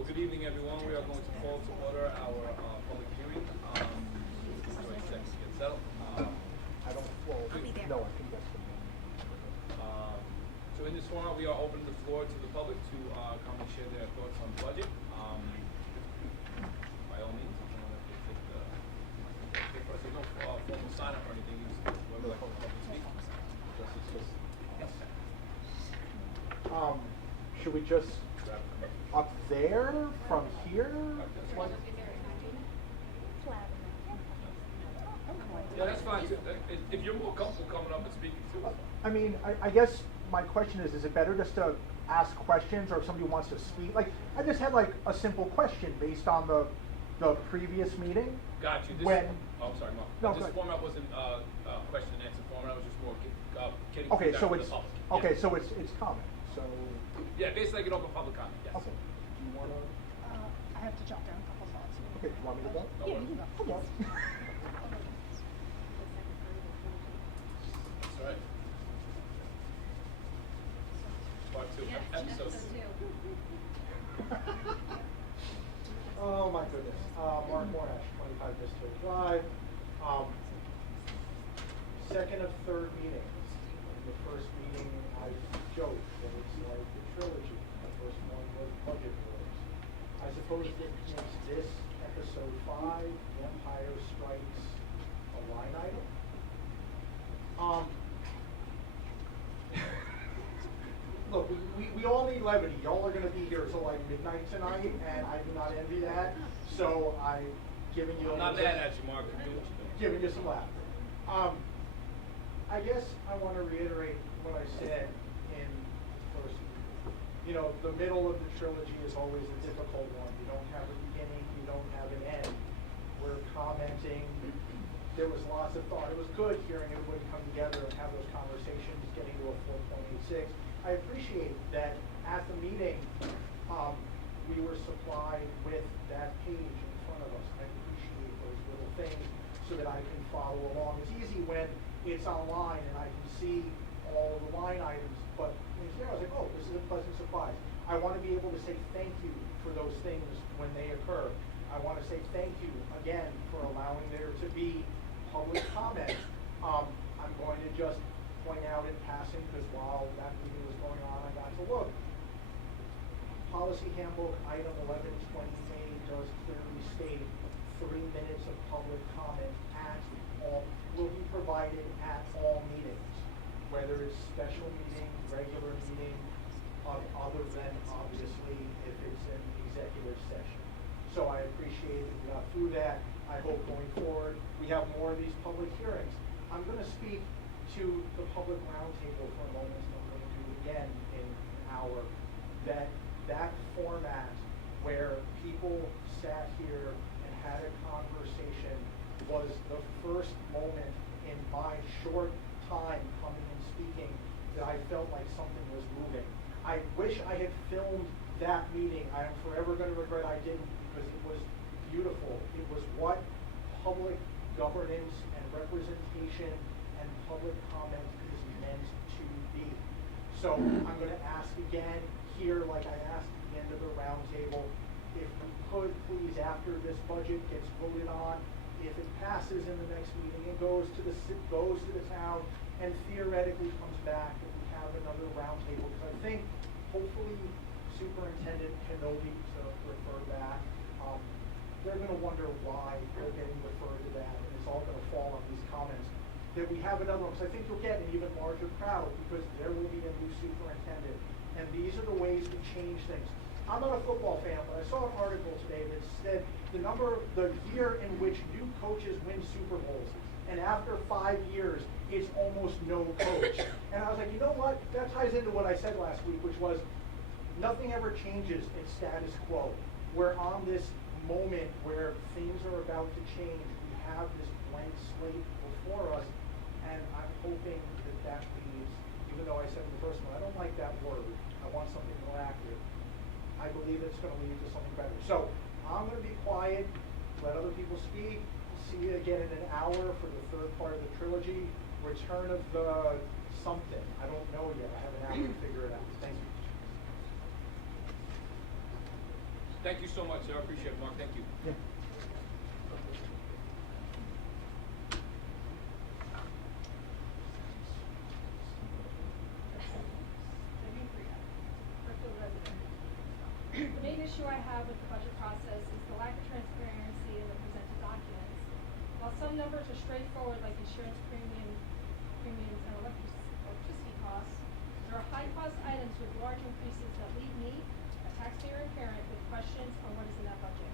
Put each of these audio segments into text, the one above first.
Well, good evening, everyone. We are going to call to order our public hearing. Get settled. I don't, well, no, I think that's the So in this forum, we are opening the floor to the public to come and share their thoughts on the budget. By all means, if you want to take first. There's no formal sign up or anything. You just whoever like to come up and speak. should we just up there from here? Yeah, that's fine too. If you're more comfortable coming up and speaking too. I mean, I guess my question is it better just to ask questions, or if somebody wants to speak? Like, I just had like a simple question based on the previous meeting. Got you. When? Oh, I'm sorry, Mark. No, this format wasn't question and answer format. It was just more getting Okay, feedback so from it's the public. okay. Yeah. So it's common. So Yeah, basically like an open public comment. Yes. okay. Do you want to? I have to jot down a couple thoughts. Okay. Do you want me to go? Yeah, you can go. Come on. That's all right. Part two. Episode two. Oh my goodness. Mark Morash, 25 Bristol Drive. Second of third meetings. The first meeting I joked that it's like the trilogy. The first one was Budget Wars. I suppose that makes this episode 5, The Empire Strikes a line item. Look, we all need levity. Y'all are going to be here till like midnight tonight, and I do not envy that. So I'm giving you. Not mad at you, Mark. Do what you do. Giving you some laughter. I guess I want to reiterate what I said in first. You know, the middle of the trilogy is always a difficult one. You don't have a beginning. You don't have an end. We're commenting. There was lots of thought. It was good hearing everybody come together and have those conversations, getting to a 4.86. I appreciate that at the meeting, we were supplied with that page in front of us. I appreciate those little things so that I can follow along. It's easy when it's online and I can see all of the line items, but when it's there, I was like, oh, this is a pleasant surprise. I want to be able to say thank you for those things when they occur. I want to say thank you again for allowing there to be public comment. I'm going to just point out in passing, because while that meeting was going on, I got to look. Policy Handbook item 1120A does clearly state 3 minutes of public comment will be provided at all meetings, whether it's special meeting, regular meeting, other than obviously if it's an executive session. So I appreciate that we got through that. I hope going forward we have more of these public hearings. I'm going to speak to the public roundtable for a moment, and I'm going to do it again in an hour. That format where people sat here and had a conversation was the first moment in my short time coming and speaking that I felt like something was moving. I wish I had filmed that meeting. I am forever going to regret I didn't, because it was beautiful. It was what public governance and representation and public comment is meant to be. So I'm going to ask again here, like I asked at the end of the roundtable, if we could please, after this budget gets voted on, if it passes in the next meeting and goes to the town and theoretically comes back, if we have another roundtable, because I think hopefully Superintendent Kenobi to refer back. They're going to wonder why they're getting referred to that, and it's all going to fall on these comments. That we have another one, because I think you'll get an even larger crowd, because there will be a new superintendent, and these are the ways to change things. I'm not a football fan, but I saw an article today that said the year in which new coaches win Super Bowls, and after 5 years, it's almost no coach. And I was like, you know what? That ties into what I said last week, which was nothing ever changes in status quo. We're on this moment where things are about to change. We have this blank slate before us, and I'm hoping that leads, even though I said in the first one, I don't like that word. I want something more accurate. I believe it's going to lead to something better. So I'm going to be quiet, let other people speak. See you again in an hour for the third part of the trilogy, Return of the something. I don't know yet. I have an hour to figure it out. Thank you. Thank you so much, sir. I appreciate it, Mark. Thank you. Yeah. Brookfield resident. The main issue I have with the budget process is the lack of transparency in the presented documents. While some numbers are straightforward, like insurance premiums and electricity costs, there are high-cost items with large increases that leave me, a taxpayer and parent, with questions on what is in that budget.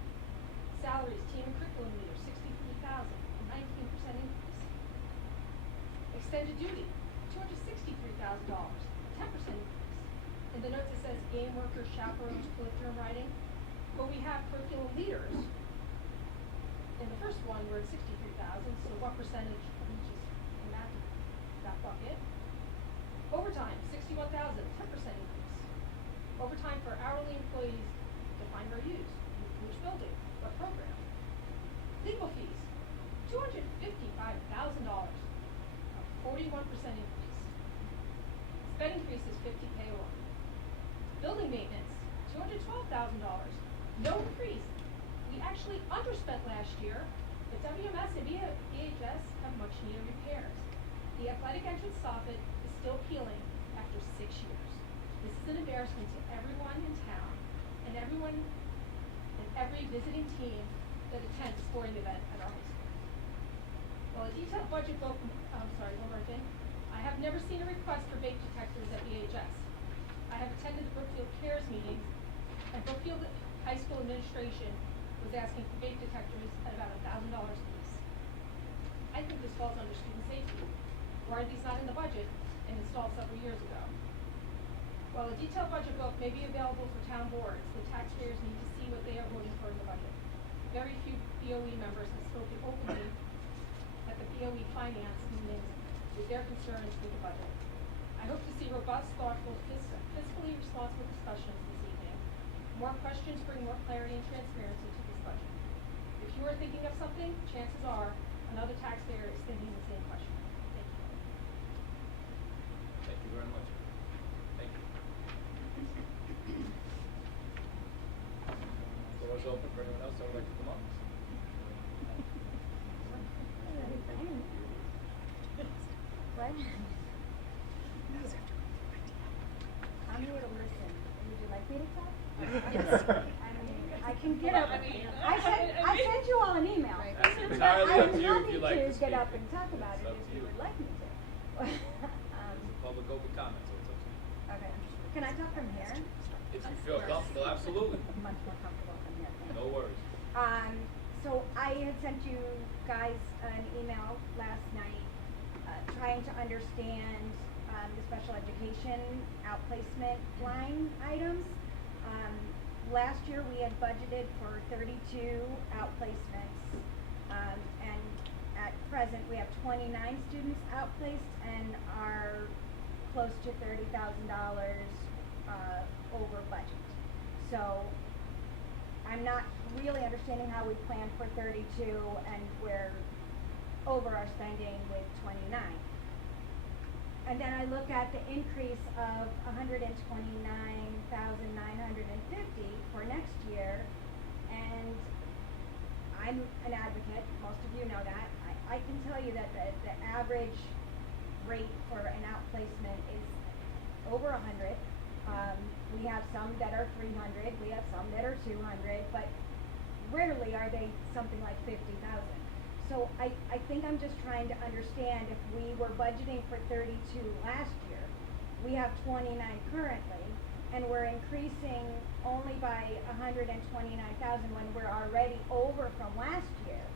Salaries, team and curriculum leaders, $63,000, a 19% increase. Extended duty, $263,000, a 10% increase. In the notes it says game workers, chaperones, curriculum writing, but we have curriculum leaders. In the first one, we're at 63,000, so what percentage of each is in that bucket? Overtime, 61,000, 10% increase. Overtime for hourly employees, defined or used, which building, what program? Legal fees, $255,000, a 41% increase. Sped increase is 50 payroll. Building maintenance, $212,000, no increase. We actually underspent last year, but WMS and EHS have much needed repairs. The athletic entrance soffit is still peeling after 6 years. This is an embarrassment to everyone in town and every visiting team that attends a sporting event at our high school. Well, a detailed budget book, one more thing. I have never seen a request for vape detectors at EHS. I have attended the Brookfield CARES meetings, and Brookfield High School administration was asking for vape detectors at about $1,000 a piece. I think this falls under student safety. Why are these not in the budget and installed several years ago? While a detailed budget book may be available for town boards, the taxpayers need to see what they are voting for in the budget. Very few BOE members have spoken openly at the BOE finance meetings with their concerns with the budget. I hope to see robust, thoughtful, fiscally responsible discussions this evening. More questions bring more clarity and transparency to this budget. If you are thinking of something, chances are another taxpayer is thinking the same question. Thank you. Thank you very much. Thank you. Floor is open for anyone else that would like to come up. What? I'm here to listen. Would you like me to talk? Yes. I mean, I can get up. I sent you all an email. That's entirely up to you if you'd like to I'm happy to speak. get up and talk about It's it up if to you you. would like me to. It's a public open comment, so it's up to you. Okay. Can I talk from here? If you feel comfortable, absolutely. Much more comfortable from here. Thank No you. worries. So I had sent you guys an email last night trying to understand the special education outplacement line items. Last year we had budgeted for 32 outplacements, and at present we have 29 students outplaced and are close to $30,000 over budget. So I'm not really understanding how we planned for 32 and we're over our spending with 29. And then I look at the increase of $129,950 for next year, and I'm an advocate, most of you know that. I can tell you that the average rate for an outplacement is over 100. We have some that are 300, we have some that are 200, but rarely are they something like 50,000. So I think I'm just trying to understand, if we were budgeting for 32 last year, we have 29 currently, and we're increasing only by 129,000 when we're already over from last year.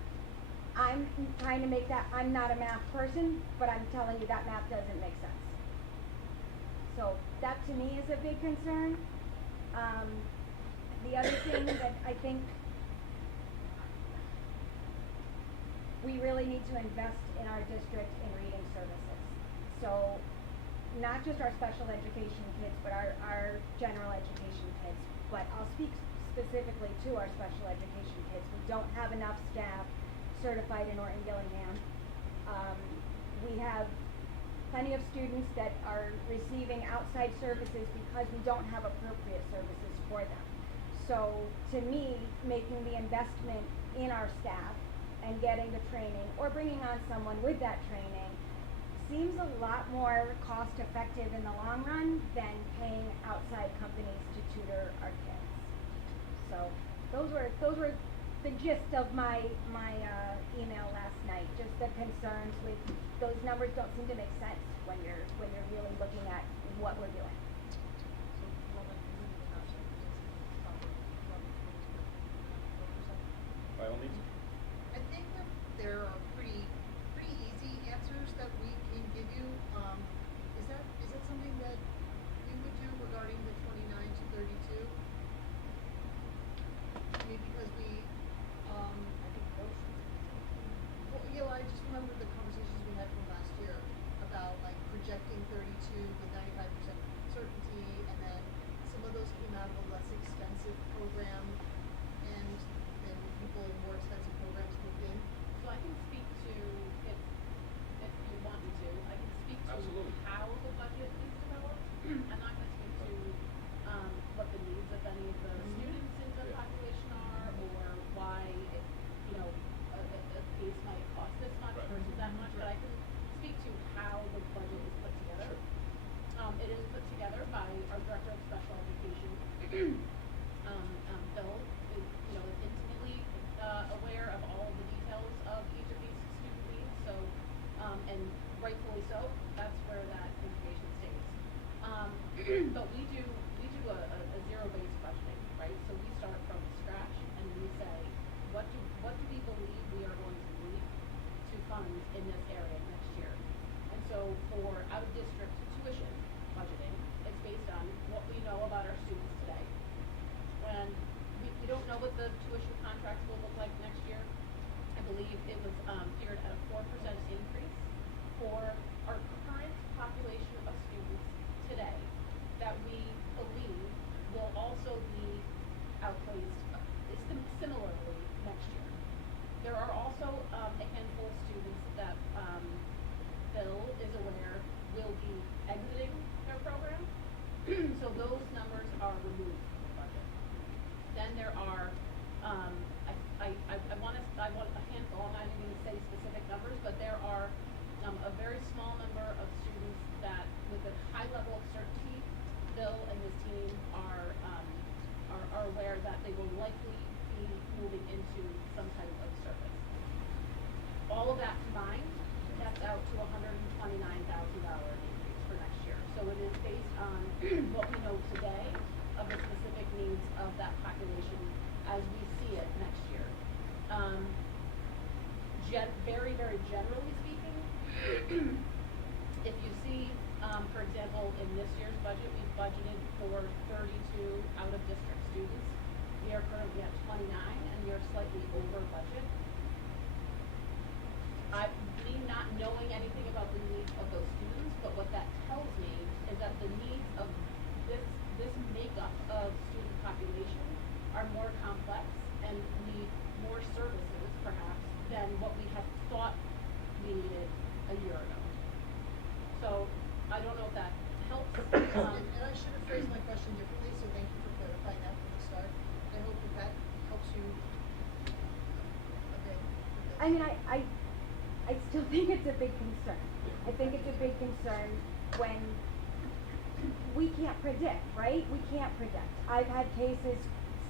I'm trying to make that, I'm not a math person, but I'm telling you that math doesn't make sense. So that to me is a big concern. The other thing that I think we really need to invest in our district in reading services. So not just our special education kids, but our general education kids. But I'll speak specifically to our special education kids. We don't have enough staff certified in Norton Gillingham. We have plenty of students that are receiving outside services because we don't have appropriate services for them. So to me, making the investment in our staff and getting the training or bringing on someone with that training seems a lot more cost effective in the long run than paying outside companies to tutor our kids. So those were the gist of my email last night. Just the concerns with those numbers don't seem to make sense when you're really looking at what we're doing. By all means. I think that there are pretty easy answers that we can give you. Is that something that you would do regarding the 29 to 32? I mean, because we, well, I just remember the conversations we had from last year about like projecting 32 with 95% certainty, and then some of those came out of a less expensive program, and then people in more expensive programs moved in. So I can speak to, if you want me to, I can speak to Absolutely. how the budget is developed. I'm not gonna speak to, what the needs of any of the students in the Yeah. population are, or why, a piece might cost this much Right. versus that much, but I can speak to how the budget is put together. Sure. It is put together by our Director of Special Education. Bill is, is intimately, aware of all of the details of each of these student needs, so, and rightfully so, that's where that information stays. But we do a zero-based budgeting, right? So we start from scratch and we say, what do we believe we are going to need to fund in this area next year? And so for out-of-district tuition budgeting, it's based on what we know about our students today. And we don't know what the tuition contracts will look like next year. I believe it was geared at a 4% increase for our current population of students today that we believe will also be outplaced similarly next year. There are also a handful of students that Bill is aware will be exiting their program. So those numbers are removed from the budget. Then there are, I want a handful, I'm not even going to say specific numbers, but there are a very small number of students that, with a high level of certainty, Bill and his team are aware that they will likely be moving into some type of service. All of that combined, that's out to $129,000 increase for next year. So it is based on what we know today of the specific needs of that population as we see it next year. Very, very generally speaking, if you see, for example, in this year's budget, we've budgeted for 32 out-of-district students. We are currently at 29, and we are slightly over budget. Me not knowing anything about the needs of those students, but what that tells me is that the needs of this makeup of student population are more complex and need more services, perhaps, than what we had thought we needed a year ago. So I don't know if that helps. And I should have phrased my question differently, so thank you for clarifying that from the start. I hope that helps you. Okay. I mean, I still think it's a big concern. I think it's a big concern when we can't predict, right? We can't predict. I've had cases,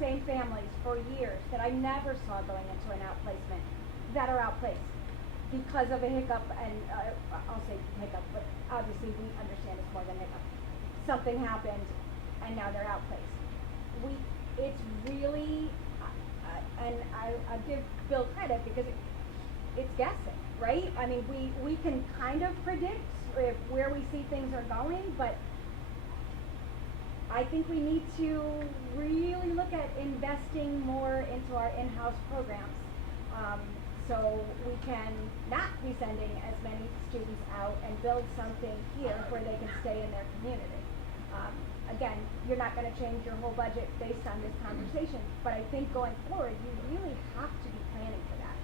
same families for years that I never saw going into an outplacement that are outplaced because of a hiccup, and I'll say hiccup, but obviously we understand it's more than hiccup. Something happened and now they're outplaced. It's really, and I give Bill credit because it's guessing, right? I mean, we can kind of predict where we see things are going, but I think we need to really look at investing more into our in-house programs, so we can not be sending as many students out and build something here where they can stay in their community. Again, you're not going to change your whole budget based on this conversation, but I think going forward, you really have to be planning for that.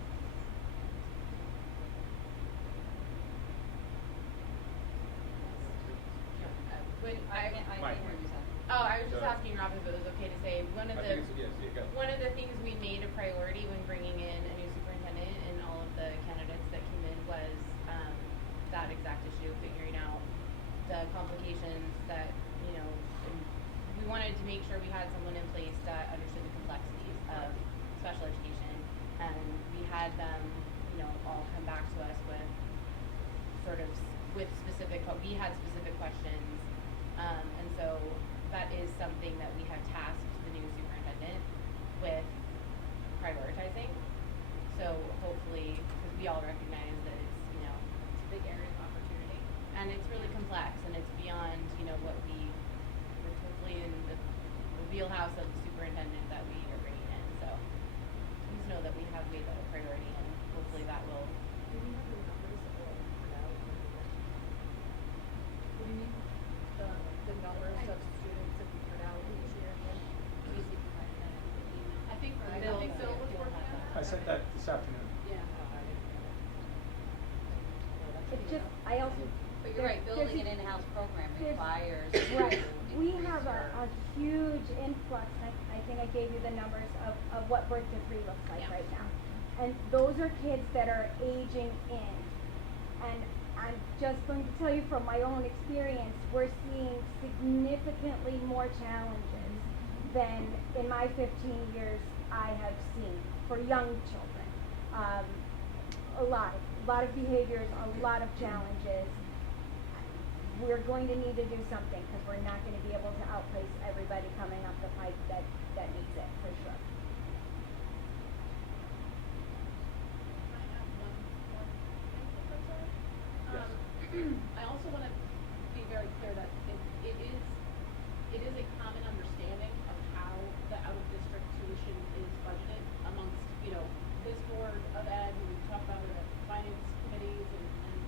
I Mike. Oh, I was just So- asking Rob if it was okay to say, one of I the, think it's, yes, you go. one of the things we made a priority when bringing in a new superintendent and all of the candidates that came in was, that exact issue, figuring out the complications that, you know, and we wanted to make sure we had someone in place that understood the complexities of special education, and we had them, you know, all come back to us with sort of with specific, we had specific questions, and so that is something that we have tasked the new superintendent with prioritizing. So hopefully, because we all recognize that it's, you know, it's a big area of opportunity, and it's really complex, and it's beyond, you know, what we're totally in the wheelhouse of the superintendent that we are bringing in. So please know that we have made that a priority, and hopefully that will. Do we have the numbers all put out? What do you mean? The numbers of students that we put out each year? Easy provided that in the email. I think Or Bill- Bill was Bill working had on that. that. I sent that this afternoon. Yeah. It's just, I also. But you're right, there's building a- an in-house program there's- requires. Right, to we increase have our- a huge influx, I think I gave you the numbers of what Berkshire 3 looks like Yeah. right now. And those are kids that are aging in. And I'm just going to tell you from my own experience, we're seeing significantly more challenges than in my 15 years I have seen for young children. A lot of behaviors, a lot of challenges. We're going to need to do something because we're not going to be able to outplace everybody coming up the pipe that needs it, for sure. I have one more thing, if that's all right. Yes. I also want to be very clear that it is a common understanding of how the out-of-district tuition is budgeted amongst, you know, this board of ed, and we've talked about it at finance committees and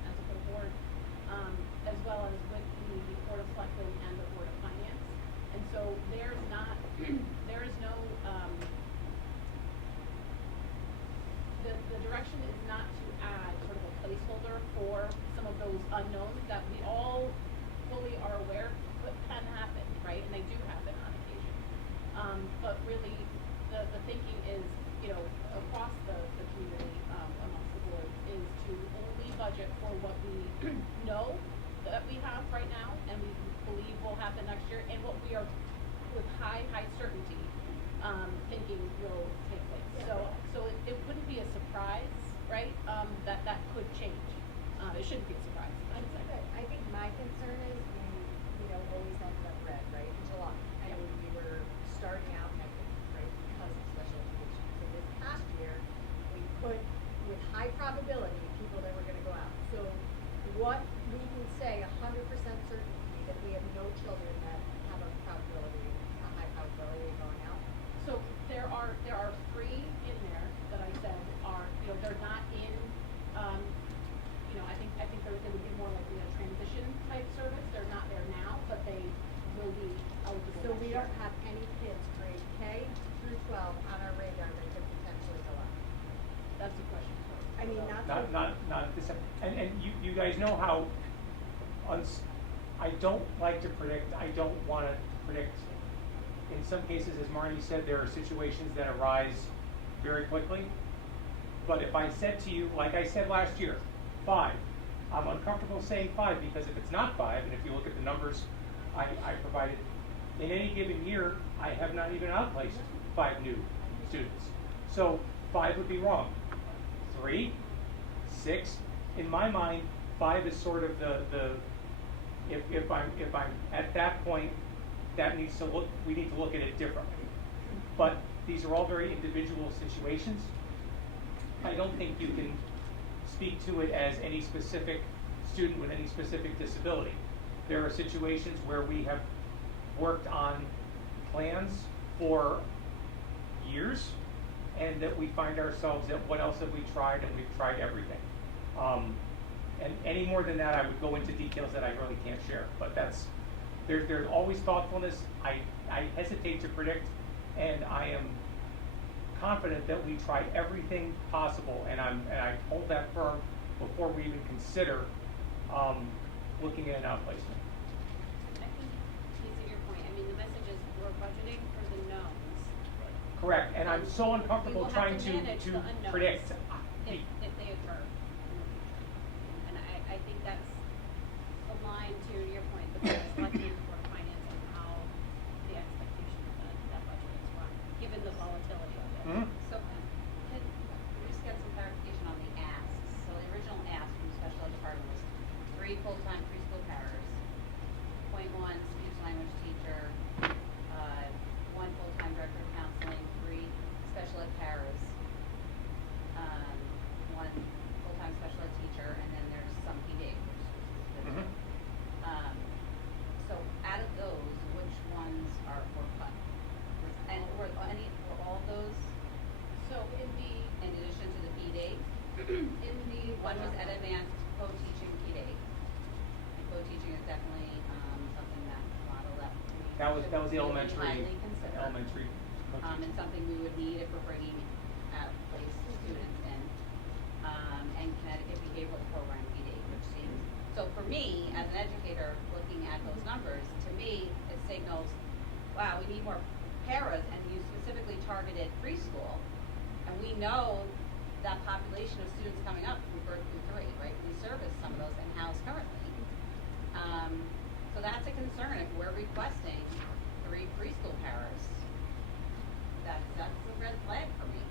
as a full board, as well as with the Board of Selectmen and the Board of Finance. And so there is no, the direction is not to add sort of a placeholder for some of those unknowns that we all fully are aware can happen, right? And they do happen on occasion. But really, the thinking is, you know, across the community, amongst the board, is to only budget for what we know that we have right now and we believe will happen next year, and what we are with high certainty thinking will take place. So it wouldn't be a surprise, right? That could change. It shouldn't be a surprise, I should say. I think my concern is we, you know, always ended up red, right, in July. I mean, we were starting out negative, right, because of special education. So this past year, we put with high probability people that were gonna go out. So what we can say 100% certainty that we have no children that have a probability, a high probability of going out. So there are 3 in there that I said are, you know, they're not in, you know, I think they would be more likely a transition type service. They're not there now, but they will be eligible So next we year. don't have any kids grade K through 12 on our radar that could potentially go out. That's the question. I mean, not. Not at this, and you guys know how, I don't like to predict, I don't wanna predict. In some cases, as Marnie said, there are situations that arise very quickly. But if I said to you, like I said last year, 5, I'm uncomfortable saying 5 because if it's not 5, and if you look at the numbers I provided, in any given year, I have not even outplaced 5 new students. So 5 would be wrong. 3, 6, in my mind, 5 is sort of if I'm at that point, we need to look at it differently. But these are all very individual situations. I don't think you can speak to it as any specific student with any specific disability. There are situations where we have worked on plans for years, and that we find ourselves at what else have we tried, and we've tried everything. And any more than that, I would go into details that I really can't share. But there's always thoughtfulness. I hesitate to predict, and I am confident that we try everything possible, and I hold that firm before we even consider looking at an outplacement. I think, to your point, I mean, the message we're budgeting for the knowns. Correct, and I'm so We uncomfortable will have trying to manage to the unknowns predict. if they occur in the future. And I think that's aligned to your point, the selectmen for finance and how the expectation of that budget is run, given the volatility of it. Mhm. So can we just get some clarification on the asks? So the original ask from the special ed department was 3 full-time preschool paras, 0.1 speech language teacher, 1 full-time director of counseling, 3 special ed paras, 1 full-time special ed teacher, and then there's some PD, which is Mhm. So out of those, which ones are for cut? And were all of those So in in addition to the PD? the One was at advanced co-teaching PD. And co-teaching is definitely, something that a lot of left. That was the elementary, Highly consider. elementary. And something we would need if we're bringing out-of-place students in. And Connecticut Behavioral Program PD, which seems, so for me, as an educator, looking at those numbers, to me, it signals, wow, we need more paras, and you specifically targeted preschool, and we know that population of students coming up from birth through 3, right? We service some of those in-house currently. So that's a concern if we're requesting 3 preschool paras. That's a red flag for me,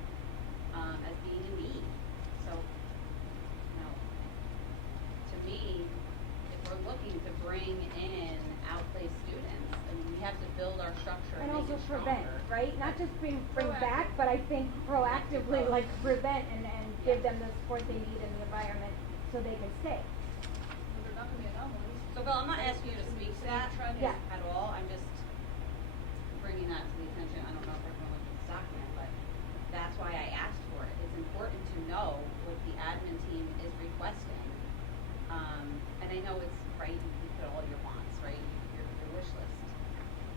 as being a need. So, to me, if we're looking to bring in outplaced students, I mean, we have to build our structure And and make also it stronger. prevent, right? Not just bring back, Proactive. but I think proactively, Both. like prevent and give Yeah. them the support they need in the environment so they can stay. They're not gonna be anomalies. So Bill, I'm not asking you to speak to that Yeah. at all, I'm just bringing that to the attention, I don't know if everyone looked at this document, but that's why I asked for it. It's important to know what the admin team is requesting. And I know it's, right, you put all your wants, right, your wish list.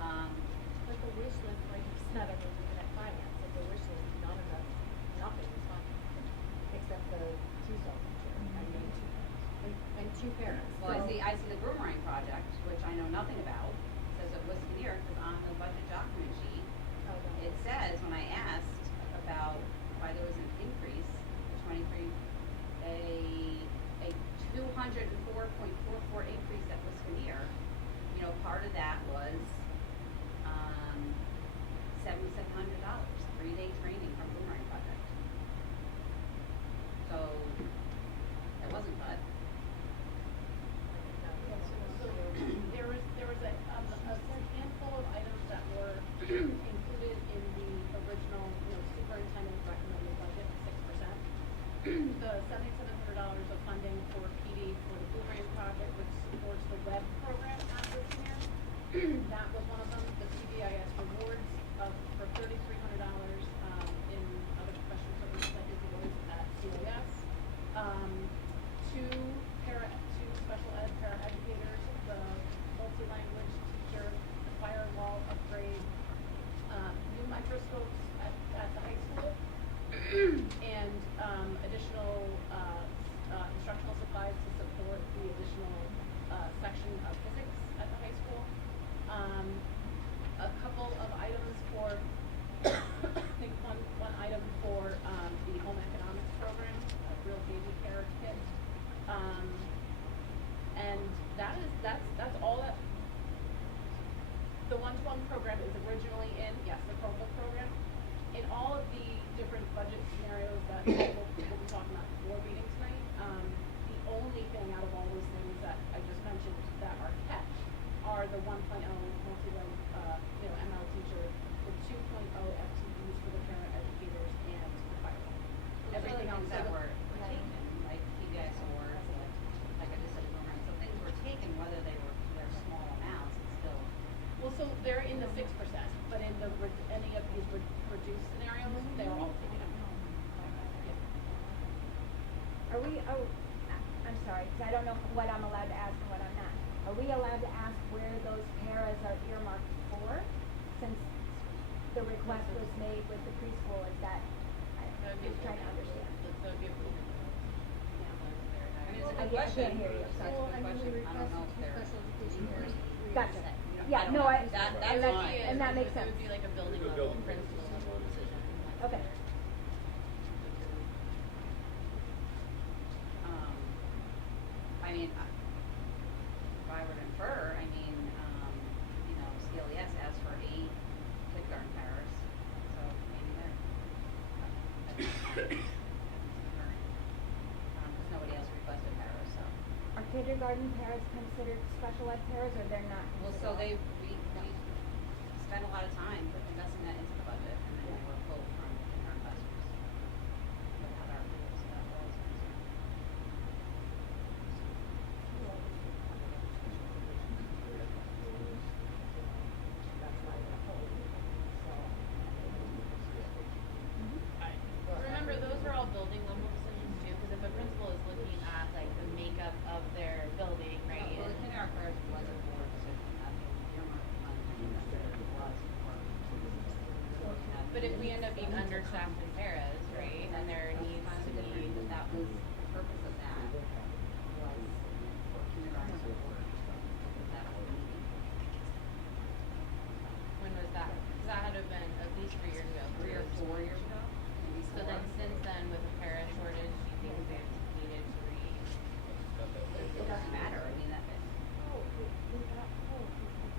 But the wish list, like, it's not everything at finance, like the wish list, none of us, nothing is funded, except the 2 teacher, and 2 parents. Well, So- I see the boomerang project, which I know nothing about, says it was near, because on the budget document sheet, Oh, no. it says, when I asked about why there was an increase, the 23, a 204.44 increase at Wisconsin, you know, part of that was, $7,700, 3-day training from Boomerang Project. So, that wasn't cut. So there was a handful of items that were included in the original, superintendent's recommended budget, 6%. The $7,700 of funding for PD for the Boomerang Project, which supports the web program at Richmond. That was one of them. The CBIS rewards for $3,300 in other professional services that is awards at CAS. 2 special ed paraeducators, the multi-language teacher, the firewall upgrade, new microscopes at the high school, and additional instructional supplies to support the additional section of physics at the high school. A couple of items for, I think one item for the home economics program, a real baby care kit. And that's all that, the one-to-one program is originally in, yes, the Chromebook program. In all of the different budget scenarios that we'll be talking about before meeting tonight, the only thing out of all those things that I just mentioned that are kept are the 1.0 multi-level, ML teacher, the 2.0 FTEs for the parent educators, and the firewall. Everything else that so were taken, like PBS awards, like I just said, Boomerang, so things were taken, whether they're small amounts, it's still. Well, so they're in the 6%, but in any of these reduced scenarios, they're all taken out. Are we, I'm sorry, because I don't know what I'm allowed to ask and what I'm not. Are we allowed to ask where those paras are earmarked for? Since the request was made with the preschool, is that, I'm just trying to understand. I mean, it's a I good question. can't hear you, sorry. It's a Well, good I mean, question. we I don't know if requested they're. special education. Gotcha. You Yeah, don't no, know. I- That's and that's- fine. and that makes It would sense. be like a building The level, building principal level decision. Okay. I mean, if I were to infer, I mean, you know, CLES asked for 8 kindergarten pairs, so maybe they're. Cause nobody else requested pairs, so. Are kindergarten paras considered special ed paras, or they're not Well, considered? so we spent a lot of time investing that into the budget, and then we were pulled from our investors. Without our rules, so that was concerned. That's not the whole, so. Remember, those are all building level decisions too, because if a principal is looking at like the makeup of their building, right? Well, the and- kindergarten first was a board decision, I think, earmark money, that it was for. But if we end up being understaffed in paras, right, and there needs to be, That was, the purpose of that was for kindergarten support, that whole meeting. when was that? Because that had to have been at least 3 years ago, 3 or 4 years ago, maybe So then since then, with the para shortage, do you think they've needed to It doesn't matter, I mean, that, But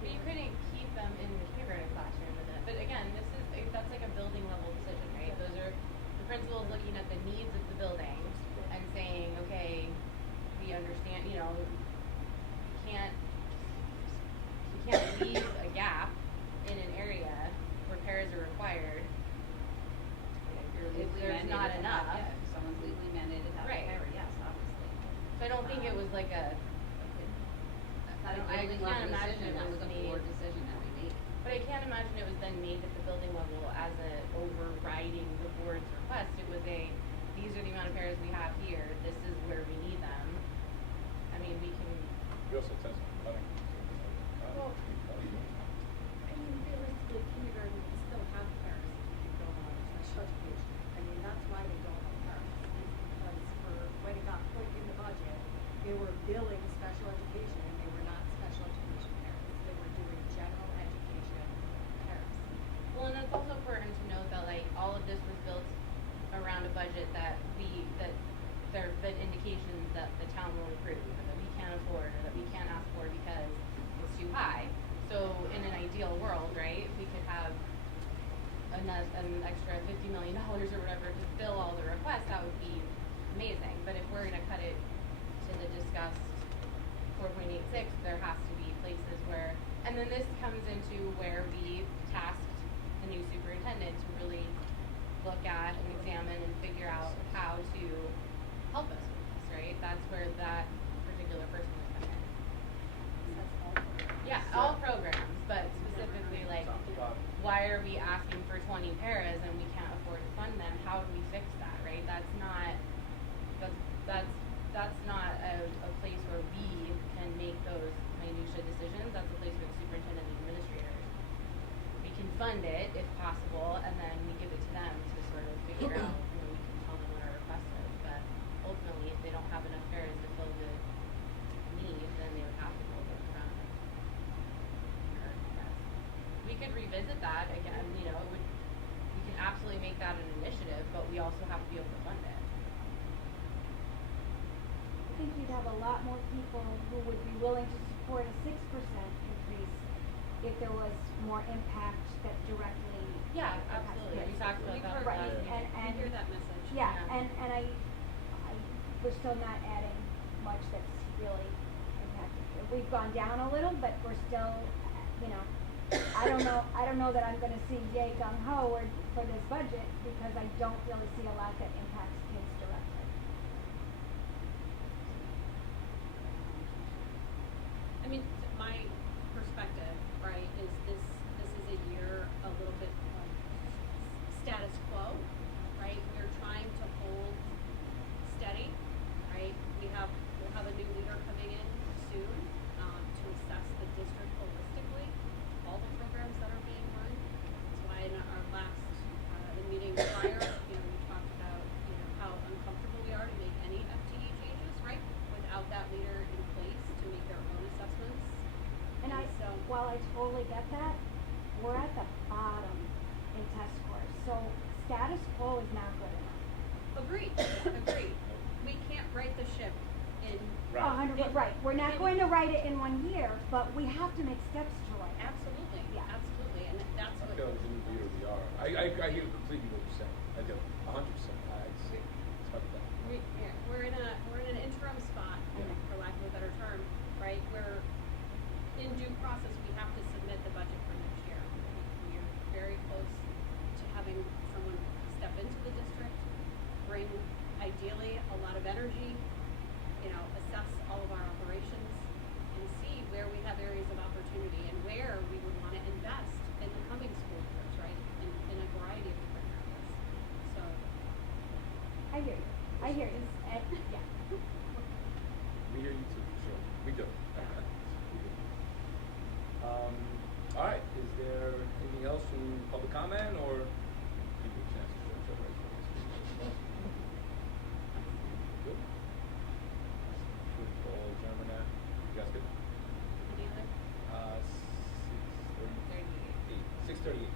you couldn't keep them in the kindergarten classroom with it. But again, that's like a building level decision, right? Those are the principals looking at the needs of the building and saying, okay, we understand, you know, you can't leave a gap in an area where paras are required. if you're If legally there's mandated not to have, enough. yeah, if someone's legally mandated to have a Right. parent, yes, obviously. So I don't think it was like a. Not a I building can't level imagine decision, it that was was a made. board decision that we made. But I can't imagine it was then made at the building level as a overriding the board's request. It was these are the amount of pairs we have here, this is where we need them. I mean, we can, We also test cutting. Well, I mean, realistically, kindergarten can still have parents if you go on special education. I mean, that's why they don't have parents, is because for, when it got put in the budget, they were billing special education and they were not special education parents. They were doing general education parents. well, and it's also important to note that like all of this was built around a budget that there have been indications that the town will approve, or that we can't afford, or that we can't ask for because it's too high. So in an ideal world, right, if we could have an extra $50 million or whatever to fill all the requests, that would be amazing. But if we're gonna cut it to the discussed 4.86, there has to be places where, and then this comes into where we tasked the new superintendent to really look at and examine and figure out how to help us with this, right? That's where that particular person would come in. That's all for them. Yeah, all programs, but specifically like, why are we asking for 20 paras and we can't afford to fund them? How do we fix that, right? That's not a place where we can make those minutia decisions. That's a place for the superintendent and administrators. We can fund it if possible, and then we give it to them to sort of figure out, we can tell them what our request is. But ultimately, if they don't have enough paras to fill the need, then they would have to go to the front. We could revisit that again, we can absolutely make that an initiative, but we also have to be able to fund it. I think you'd have a lot more people who would be willing to support a 6% increase if there was more impact that directly. Yeah, impacts absolutely. kids. We talked about that. Right, last and, meeting. and. We hear that message. Yeah, Yeah. and we're still not adding much that's really impacted. We've gone down a little, but we're still, I don't know that I'm gonna see yay gung ho for this budget, because I don't really see a lot that impacts kids directly. I mean, my perspective, right, is this is a year a little bit status quo, right? We're trying to hold steady, right? We'll have a new leader coming in soon, to assess the district holistically, all the programs that are being run. That's why in our last, the meeting prior, we talked about, how uncomfortable we are to make any FTE changes, right? Without that leader in place to make their own assessments. And so. while I status quo is not good enough. Agreed, agreed. We can't right the ship in. Right. 100%, right, we're not going to write it in 1 year, but we have to make steps to write it. Absolutely, Yeah. absolutely, and that's I what. feel like we need to be where we are. I hear completely what you're saying. I do, 100%. It's hard to tell. We're in an interim spot, Yeah. for lack of a better term, right, where in due process, we have to submit the budget for next year. We are very close to having someone step into the district, bring ideally a lot of energy, assess all of our operations and see where we have areas of opportunity and where we would wanna invest in the coming school years, right, in a variety of different areas, so. I hear you, and, yeah. We hear you too, sure. We do. Yeah. We do. All right, is there anything else from public comment or give you a chance to show right there? Good. Good call, gentlemen, now. You guys good? Any other? 6:38. 6:38.